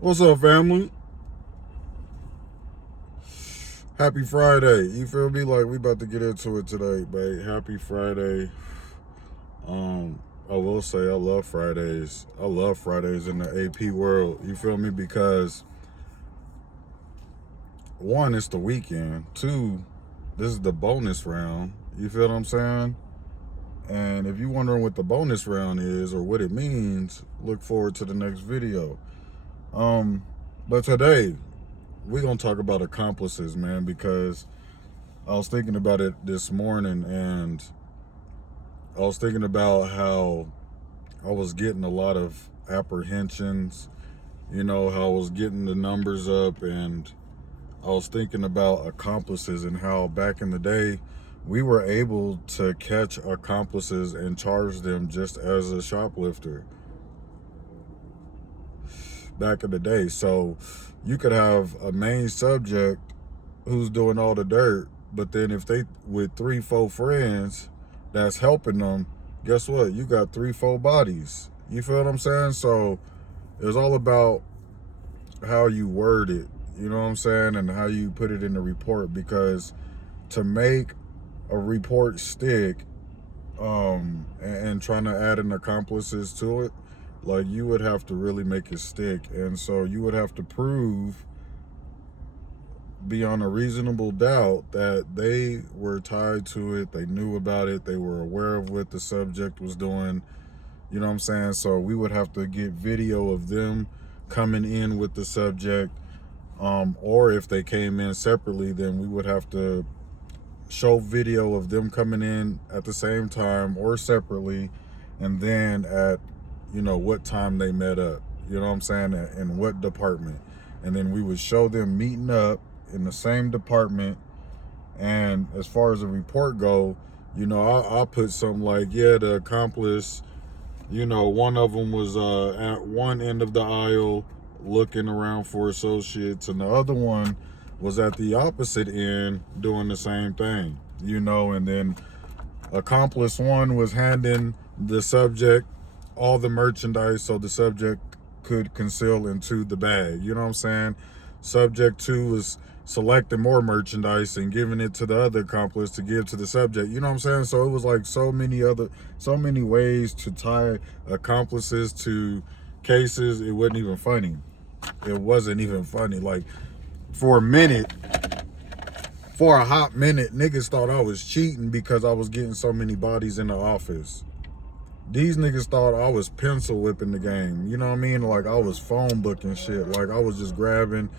What's up, family? Happy Friday. You feel me? Like, we about to get into it today, babe. Happy Friday. I will say I love Fridays. I love Fridays in the AP world. You feel me? Because one, it's the weekend. Two, this is the bonus round. You feel what I'm saying? And if you're wondering what the bonus round is or what it means, look forward to the next video. Um, but today we're gonna talk about accomplices, man, because I was thinking about it this morning, and I was thinking about how I was getting a lot of apprehensions, how I was getting the numbers up, and I was thinking about accomplices and how back in the day we were able to catch accomplices and charge them just as a shoplifter back in the day. So you could have a main subject who's doing all the dirt, but then if they with 3, 4 friends that's helping them, guess what? You got 3, 4 bodies. You feel what I'm saying? So it's all about how you word it, you know what I'm saying, and how you put it in the report. Because to make a report stick, and trying to add an accomplices to it, like, you would have to really make it stick. And so you would have to prove beyond a reasonable doubt that they were tied to it, they knew about it, they were aware of what the subject was doing. You know what I'm saying? So we would have to get video of them coming in with the subject, or if they came in separately, then we would have to show video of them coming in at the same time or separately, and then at what time they met up, you know what I'm saying, in what department. And then we would show them meeting up in the same department. And as far as the report go, I'll put something like, yeah, the accomplice, one of them was at one end of the aisle looking around for associates, and the other one was at the opposite end doing the same thing, and then accomplice one was handing the subject all the merchandise so the subject could conceal into the bag. You know what I'm saying? Subject two was selecting more merchandise and giving it to the other accomplice to give to the subject. You know what I'm saying? So it was like so many ways to tie accomplices to cases. It wasn't even funny. It wasn't even funny. Like, for a minute, for a hot minute, niggas thought I was cheating because I was getting so many bodies in the office. These niggas thought I was pencil whipping the game. You know what I mean? Like, I was phone booking shit. Like, I was just grabbing,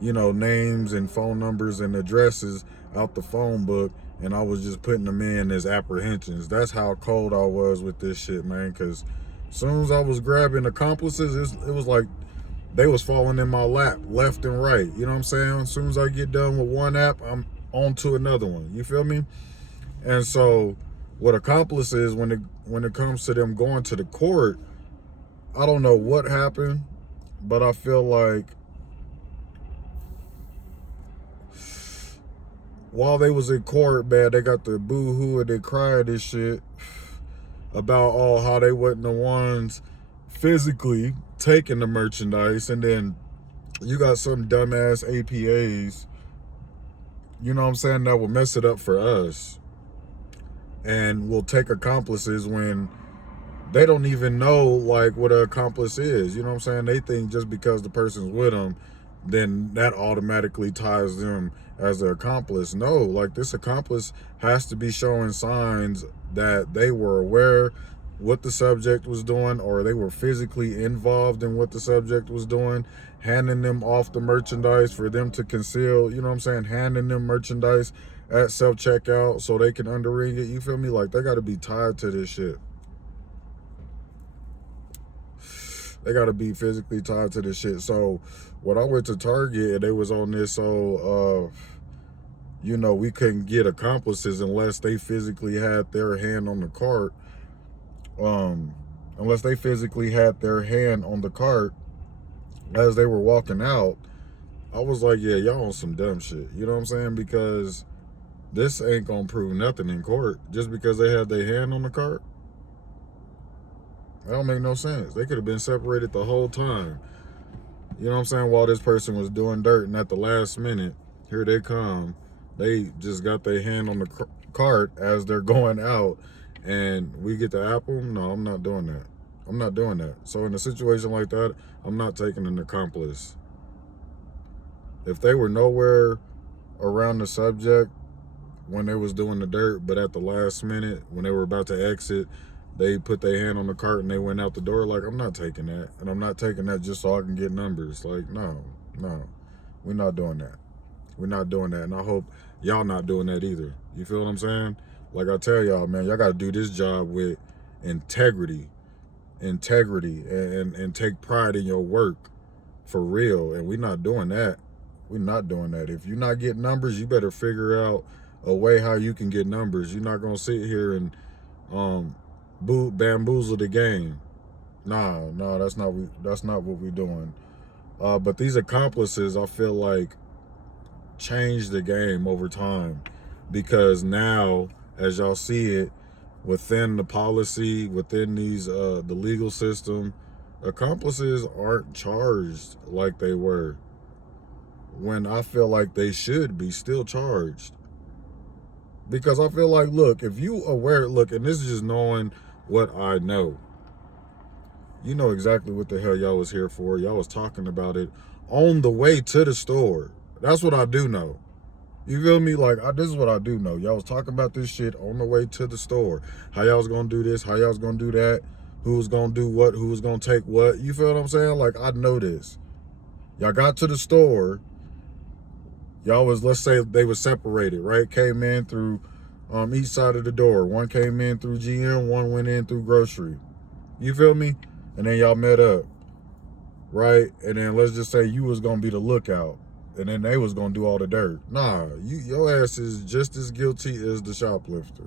names and phone numbers and addresses out the phone book, and I was just putting them in as apprehensions. That's how cold I was with this shit, man. Because as soon as I was grabbing accomplices, it was like they was falling in my lap left and right. You know what I'm saying? As soon as I get done with one app, I'm on to another one. You feel me? And so what accomplices, when it comes to them going to the court, I don't know what happened, but I feel like while they was in court, man, they got the boo-hoo and they cried and shit about all how they wasn't the ones physically taking the merchandise. And then you got some dumbass APAs, you know what I'm saying, that will mess it up for us and will take accomplices when they don't even know, like, what an accomplice is. You know what I'm saying? They think just because the person's with them, then that automatically ties them as an accomplice. No, like, this accomplice has to be showing signs that they were aware what the subject was doing, or they were physically involved in what the subject was doing, handing them off the merchandise for them to conceal, you know what I'm saying, handing them merchandise at self-checkout so they can underring it. You feel me? Like, they got to be tied to this shit. They got to be physically tied to this shit. So when I went to Target and they was on this, so we couldn't get accomplices unless they physically had their hand on the cart. Unless they physically had their hand on the cart as they were walking out. I was like, yeah, y'all on some dumb shit. You know what I'm saying? Because this ain't gonna prove nothing in court just because they had their hand on the cart. That don't make no sense. They could have been separated the whole time. You know what I'm saying? While this person was doing dirt, and at the last minute, here they come. They just got their hand on the cart as they're going out, and we get to apple them. No, I'm not doing that. I'm not doing that. So in a situation like that, I'm not taking an accomplice. If they were nowhere around the subject when they was doing the dirt, but at the last minute when they were about to exit, they put their hand on the cart and they went out the door, like, I'm not taking that. And I'm not taking that just so I can get numbers. Like, no, we're not doing that. We're not doing that. And I hope y'all not doing that either. You feel what I'm saying? Like I tell y'all, man, y'all got to do this job with integrity, and take pride in your work for real. And we're not doing that. We're not doing that. If you're not getting numbers, you better figure out a way how you can get numbers. You're not gonna sit here and bamboozle the game. Nah, that's not what we're doing. But these accomplices, I feel like, change the game over time, because now, as y'all see it, within the policy, within these the legal system, accomplices aren't charged like they were, when I feel like they should be still charged. Because I feel like, look, if you aware, look, and this is just knowing what I know. You know exactly what the hell y'all was here for. Y'all was talking about it on the way to the store. That's what I do know. You feel me? Like, this is what I do know. Y'all was talking about this shit on the way to the store. How y'all was gonna do this, how y'all was gonna do that, who was gonna do what, who was gonna take what. You feel what I'm saying? Like, I know this. Y'all got to the store. Y'all was, let's say they were separated, right? Came in through each side of the door. One came in through GM, one went in through grocery. You feel me? And then y'all met up, right? And then let's just say you was gonna be the lookout, and then they was gonna do all the dirt. Nah, your ass is just as guilty as the shoplifter.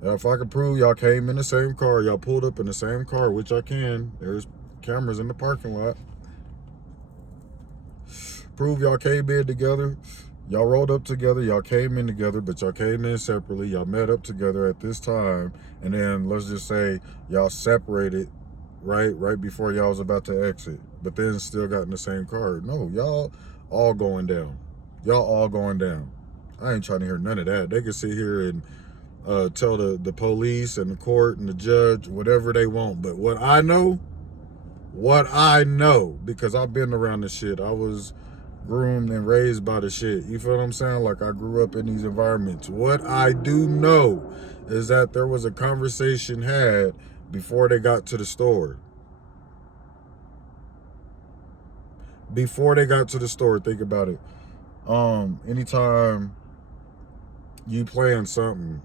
Now, if I could prove y'all came in the same car, y'all pulled up in the same car, which I can. There's cameras in the parking lot. Prove y'all came in together. Y'all rolled up together. Y'all came in together, but y'all came in separately. Y'all met up together at this time, and then let's just say y'all separated right before y'all was about to exit, but then still got in the same car. No, y'all all going down. Y'all all going down. I ain't trying to hear none of that. They can sit here and tell the police and the court and the judge whatever they want, but what I know, because I've been around the shit. I was groomed and raised by the shit. You feel what I'm saying? Like, I grew up in these environments. What I do know is that there was a conversation had before they got to the store. Before they got to the store, think about it. Anytime you plan something,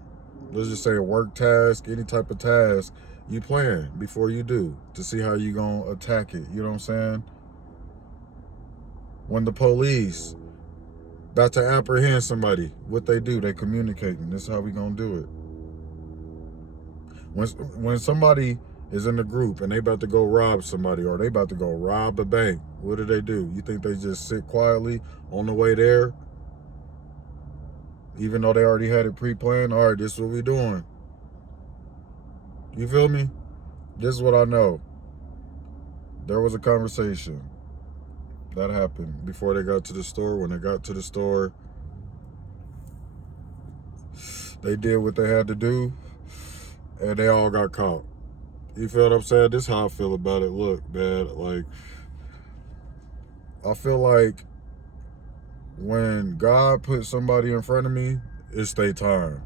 let's just say a work task, any type of task, you plan before you do to see how you gonna attack it. You know what I'm saying? When the police about to apprehend somebody, what they do, they communicating. This is how we gonna do it. When somebody is in a group and they about to go rob somebody, or they about to go rob a bank, what do? You think they just sit quietly on the way there? Even though they already had it pre-planned? All right, this is what we doing. You feel me? This is what I know. There was a conversation that happened before they got to the store. When they got to the store, they did what they had to do, and they all got caught. You feel what I'm saying? This is how I feel about it. Look, man, like, I feel like when God put somebody in front of me, it's their time.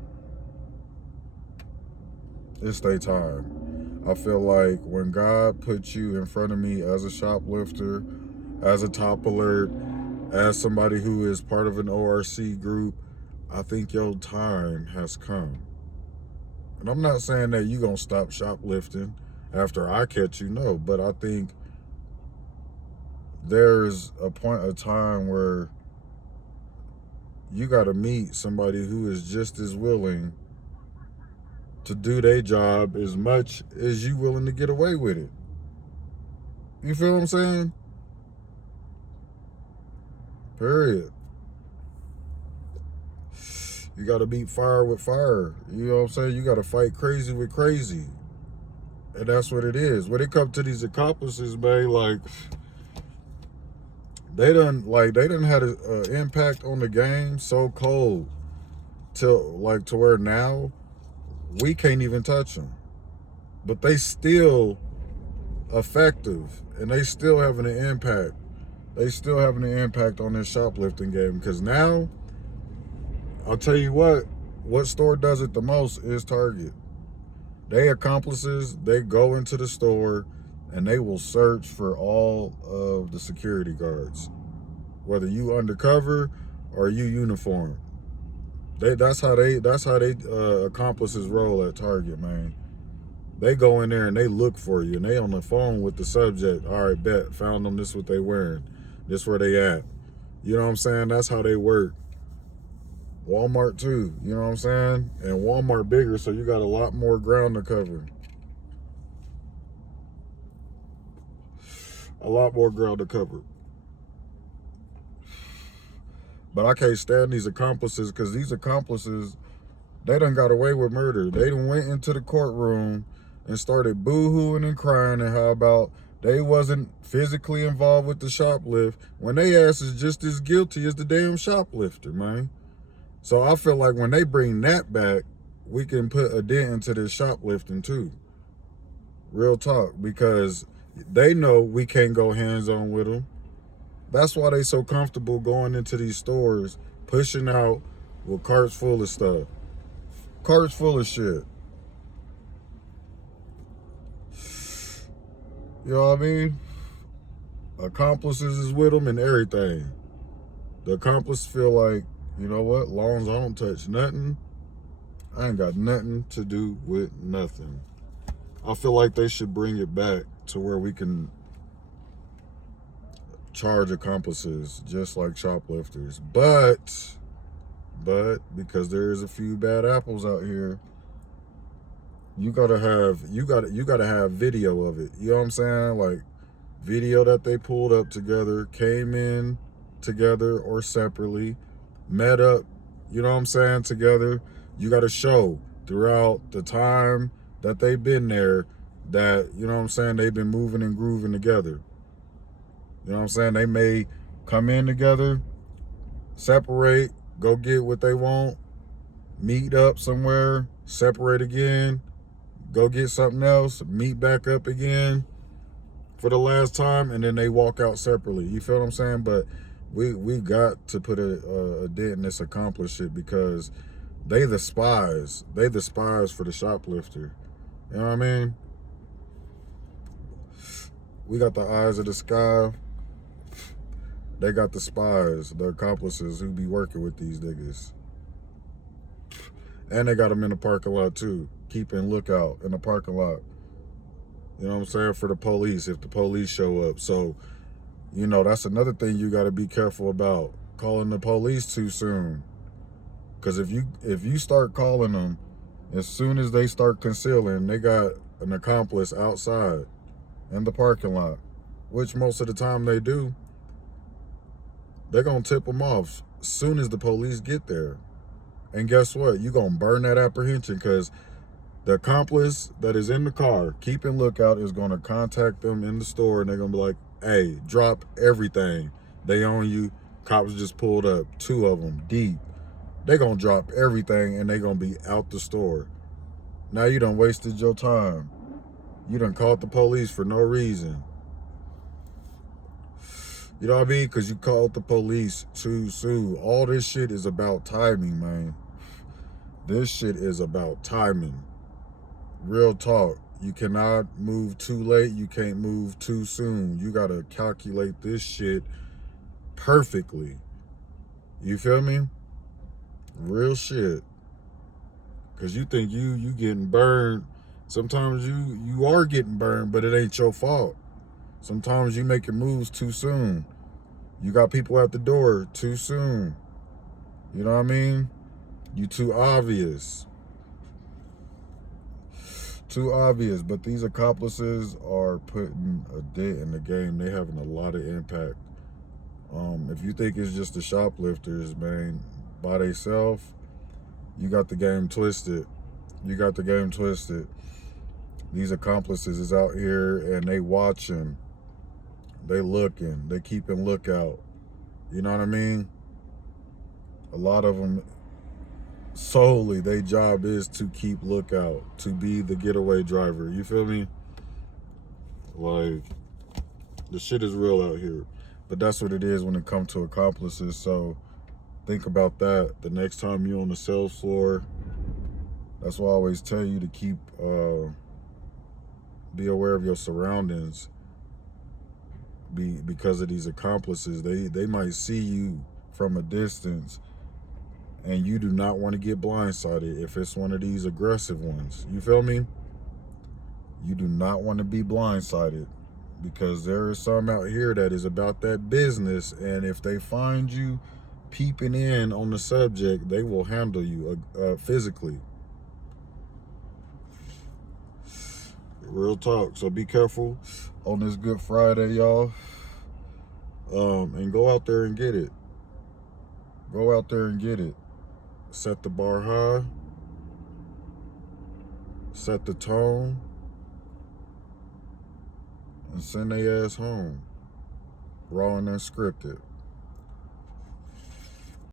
It's their time. I feel like when God put you in front of me as a shoplifter, as a top alert, as somebody who is part of an ORC group, I think your time has come. And I'm not saying that you're going to stop shoplifting after I catch you, no. But I think there's a point of time where you got to meet somebody who is just as willing to do their job as much as you willing to get away with it. You feel what I'm saying? Period. You got to beat fire with fire. You know what I'm saying? You got to fight crazy with crazy. And that's what it is. When it comes to these accomplices, man, like, they done had a impact on the game so cold to where now we can't even touch them, but they still effective and they still having an impact. They still having an impact on this shoplifting game, because now I'll tell you what store does it the most is Target. They accomplices, they go into the store and they will search for all of the security guards, whether you undercover or you uniform. That's how they accomplices roll at Target, man. They go in there and they look for you, and they on the phone with the subject. All right, bet, found them. This what they wearing. This where they at. You know what I'm saying? That's how they work. Walmart too. You know what I'm saying? And Walmart bigger, so you got a lot more ground to cover. A lot more ground to cover. But I can't stand these accomplices, because these accomplices, they done got away with murder. They done went into the courtroom and started boo-hooing and crying, and how about they wasn't physically involved with the shoplift when they ass is just as guilty as the damn shoplifter, man. So I feel like when they bring that back, we can put a dent into this shoplifting too. Real talk, because they know we can't go hands-on with them. That's why they so comfortable going into these stores, pushing out with carts full of stuff. Carts full of shit. You know what I mean? Accomplices is with them and everything. The accomplice feel like, you know what, long as I don't touch nothing, I ain't got nothing to do with nothing. I feel like they should bring it back to where we can charge accomplices just like shoplifters. But because there is a few bad apples out here, you gotta have video of it. You know what I'm saying? Like video that they pulled up together, came in together or separately, met up, you know what I'm saying, together. You gotta show throughout the time that they've been there that, you know what I'm saying, they've been moving and grooving together. You know what I'm saying? They may come in together, separate, go get what they want, meet up somewhere, separate again, go get something else, meet back up again for the last time, and then they walk out separately. You feel what I'm saying? But we got to put a dent in this accomplice shit, because they the spies. They the spies for the shoplifter. You know what I mean? We got the eyes of the sky. They got the spies, the accomplices who be working with these niggas. And they got them in the parking lot too, keeping lookout in the parking lot. You know what I'm saying? For the police, if the police show up. So, you know, that's another thing you got to be careful about, calling the police too soon. Because if you start calling them, as soon as they start concealing, they got an accomplice outside in the parking lot, which most of the time they do, they're going to tip them off as soon as the police get there. And guess what? You're going to burn that apprehension, because the accomplice that is in the car, keeping lookout, is going to contact them in the store, and they're going to be like, hey, drop everything. They on you. Cops just pulled up, 2 of them deep. They're going to drop everything, and they're going to be out the store. Now you done wasted your time. You done called the police for no reason. You know what I mean? Because you called the police too soon. All this shit is about timing, man. This shit is about timing. Real talk. You cannot move too late. You can't move too soon. You got to calculate this shit perfectly. You feel me? Real shit. Because you think you getting burned. Sometimes you are getting burned, but it ain't your fault. Sometimes you making moves too soon. You got people at the door too soon. You know what I mean? You too obvious. Too obvious. But these accomplices are putting a dent in the game. They having a lot of impact. If you think it's just the shoplifters, man, by themselves, you got the game twisted. You got the game twisted. These accomplices is out here and they watching. They looking. They keeping lookout. You know what I mean? A lot of them solely their job is to keep lookout, to be the getaway driver. You feel me? Like, the shit is real out here. But that's what it is when it comes to accomplices. So think about that the next time you're on the sales floor. That's why I always tell you to keep be aware of your surroundings. Because of these accomplices, they might see you from a distance, and you do not want to get blindsided if it's one of these aggressive ones. You feel me? You do not want to be blindsided, because there is some out here that is about that business, and if they find you peeping in on the subject, they will handle you physically. Real talk. So be careful on this Good Friday, y'all. And go out there and get it. Go out there and get it. Set the bar high. Set the tone. And send their ass home. Raw and unscripted.